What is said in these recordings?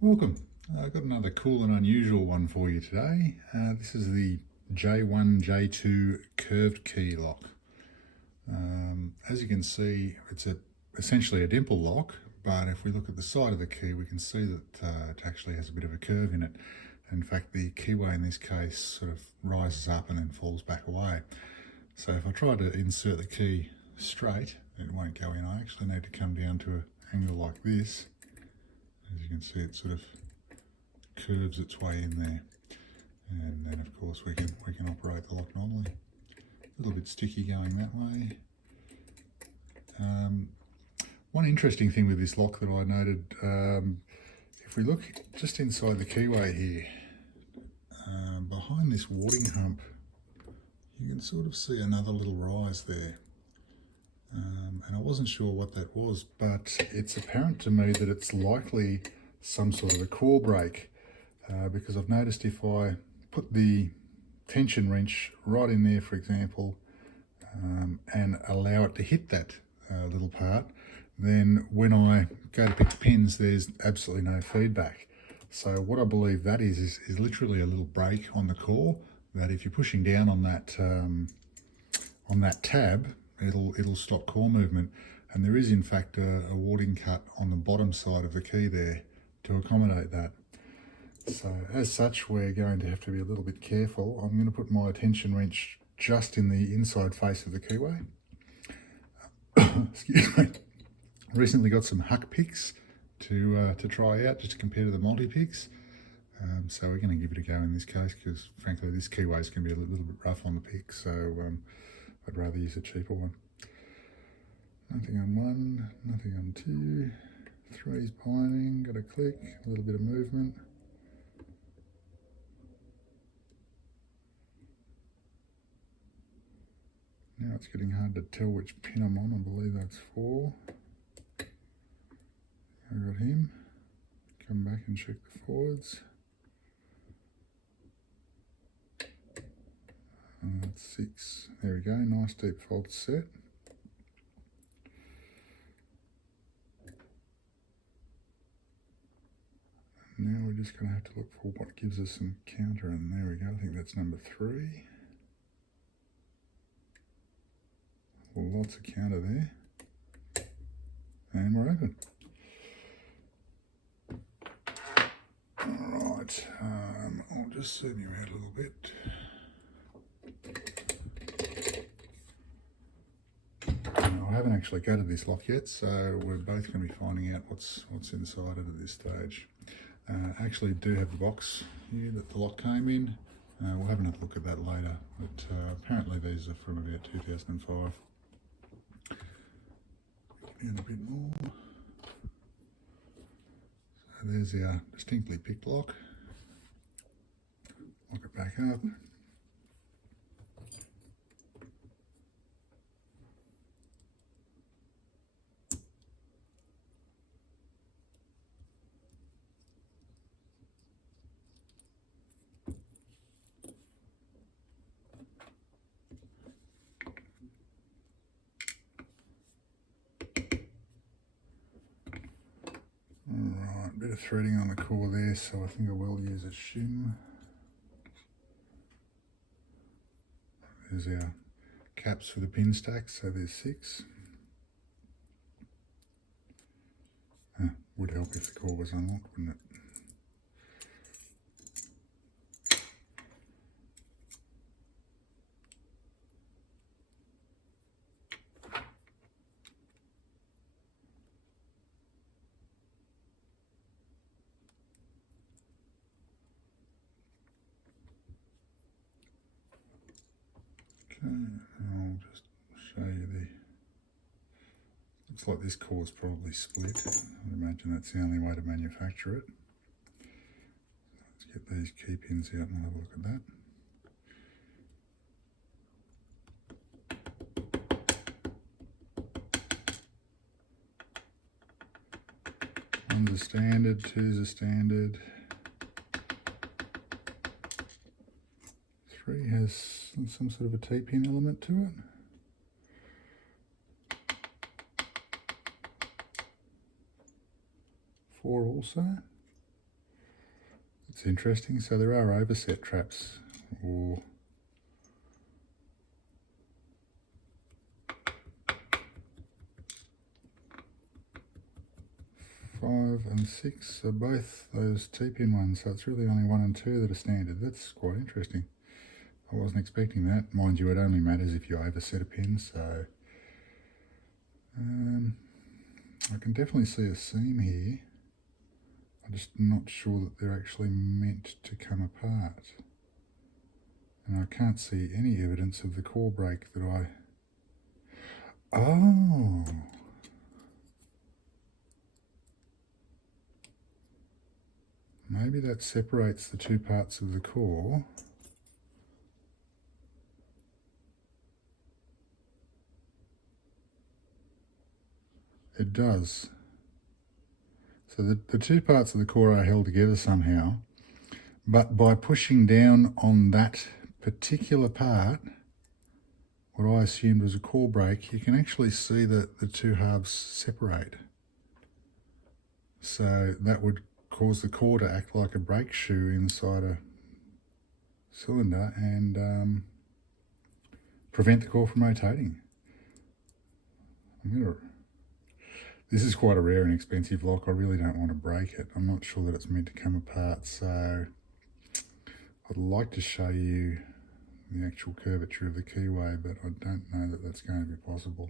Welcome. I've got another cool and unusual one for you today. This is the J1J2 curved key lock. As you can see, it's essentially a dimple lock, but if we look at the side of the key, we can see that it actually has a bit of a curve in it. In fact, the keyway in this case sort of rises up and then falls back away. So if I try to insert the key straight, it won't go in. I actually need to come down to an angle like this. As you can see, it sort of curves its way in there, and then of course we can operate the lock normally. A little bit sticky going that way. One interesting thing with this lock that I noted, if we look just inside the keyway here, behind this warding hump, you can sort of see another little rise there. And I wasn't sure what that was, but it's apparent to me that it's likely some sort of a core break, because I've noticed if I put the tension wrench right in there, for example, and allow it to hit that little part, then when I go to pick the pins, there's absolutely no feedback. So what I believe that is literally a little break on the core, that if you're pushing down on that tab, it'll stop core movement. And there is in fact a warding cut on the bottom side of the key there to accommodate that. So as such, we're going to have to be a little bit careful. I'm going to put my tension wrench just in the inside face of the keyway. Excuse me. Recently got some huck picks to try out, just to compare to the multi-picks. So we're going to give it a go in this case, because frankly this keyway is going to be a little bit rough on the pick, so I'd rather use a cheaper one. Nothing on 1, nothing on 2, 3's binding, got a click, a little bit of movement. Now it's getting hard to tell which pin I'm on. I believe that's 4. I got him. Come back and check the forwards. And that's 6. There we go, nice deep fault set. Now we're just going to have to look for what gives us some counter, and there we go, I think that's number 3. Well, lots of counter there. And we're open. Alright, I'll just zoom you out a little bit. I haven't actually gutted this lock yet, so we're both going to be finding out what's inside it at this stage. Actually do have the box here that the lock came in. We'll have another look at that later, but apparently these are from about 2005. And a bit more. So there's our distinctly picked lock. Lock it back up. Alright, bit of threading on the core there, so I think I will use a shim. There's our caps for the pin stacks, so there's 6. Would help if the core was unlocked, wouldn't it? Okay, I'll just show you looks like this core is probably split. I'd imagine that's the only way to manufacture it. Let's get these key pins out and we'll have a look at that. One's a standard, 2's a standard. 3 has some sort of a T-pin element to it. 4 also. It's interesting. So there are overset traps, or five and six are both those T-pin ones, so it's really only 1 and 2 that are standard. That's quite interesting. I wasn't expecting that. Mind you, it only matters if you overset a pin, so I can definitely see a seam here. I'm just not sure that they're actually meant to come apart. And I can't see any evidence of the core break that I... Oh! Maybe that separates the two parts of the core. It does. So the two parts of the core are held together somehow, but by pushing down on that particular part, what I assumed was a core break, you can actually see that the two halves separate. So that would cause the core to act like a brake shoe inside a cylinder and prevent the core from rotating. This is quite a rare and expensive lock. I really don't want to break it. I'm not sure that it's meant to come apart, so I'd like to show you the actual curvature of the keyway, but I don't know that that's going to be possible.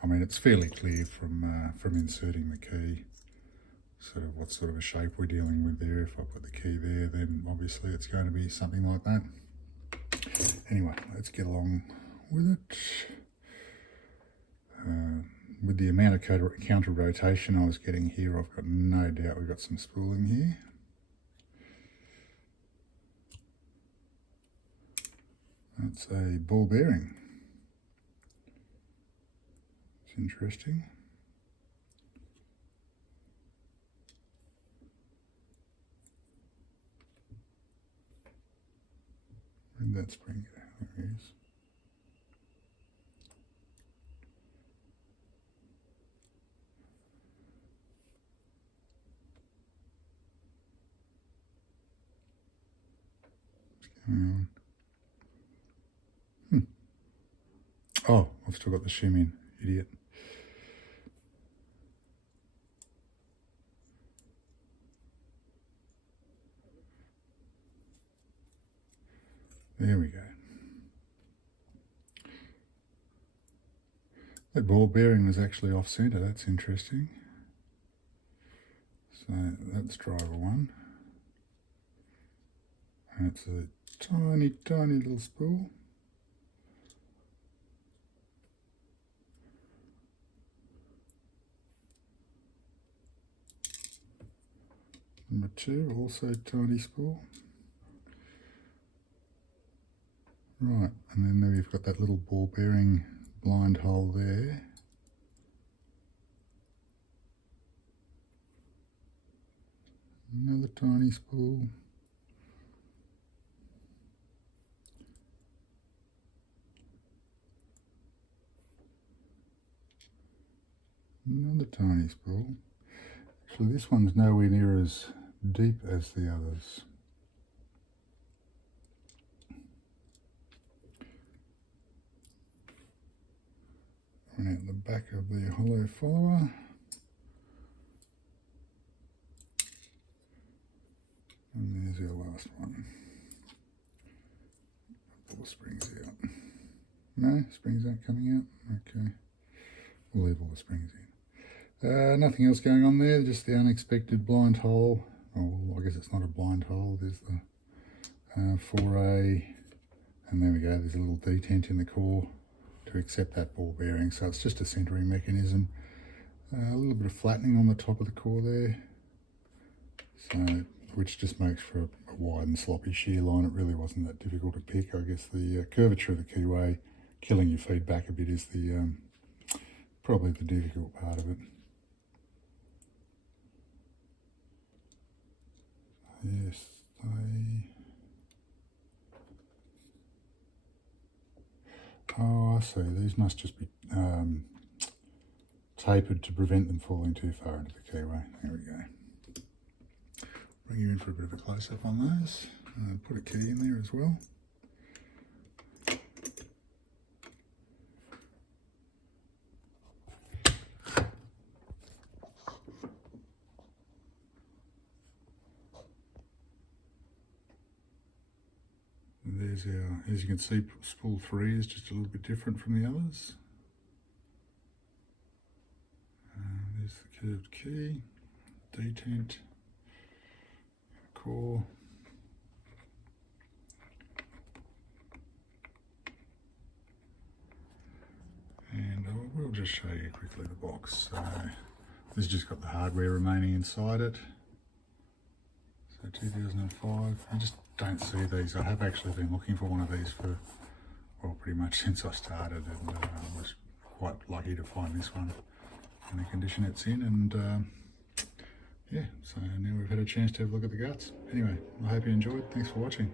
I mean, it's fairly clear from inserting the key sort of what sort of a shape we're dealing with there. If I put the key there, then obviously it's going to be something like that. Anyway, let's get along with it. With the amount of counter rotation I was getting here, I've got no doubt we've got some spooling here. That's a ball bearing. It's interesting. Where'd that spring go? There it is. Oh, I've still got the shim in, idiot. There we go. That ball bearing was actually off center. That's interesting. So that's driver one. That's a tiny, tiny little spool. Number two, also tiny spool. Right, and then we've got that little ball bearing blind hole there. Another tiny spool. Another tiny spool. Actually, this one's nowhere near as deep as the others. Run out the back of the hollow follower. And there's our last one. Pull the springs out. No, springs aren't coming out. Okay. We'll leave all the springs in. Nothing else going on there, just the unexpected blind hole. Oh, well, I guess it's not a blind hole. There's the 4A, and there we go. There's a little detent in the core to accept that ball bearing. So it's just a centering mechanism. A little bit of flattening on the top of the core there, so which just makes for a wide and sloppy shear line. It really wasn't that difficult to pick. I guess the curvature of the keyway, killing your feedback a bit, is the probably the difficult part of it. Yes, oh, I see. These must just be tapered to prevent them falling too far into the keyway. There we go. bring you in for a bit of a close-up on those. Put a key in there as well. And there's our, as you can see, spool 3 is just a little bit different from the others. There's the curved key, detent, core. And we'll just show you quickly the box. So this has just got the hardware remaining inside it. So 2005. I just don't see these. I have actually been looking for one of these for, well, pretty much since I started, and I was quite lucky to find this one in the condition it's in. And yeah, so now we've had a chance to have a look at the guts. Anyway, I hope you enjoyed. Thanks for watching.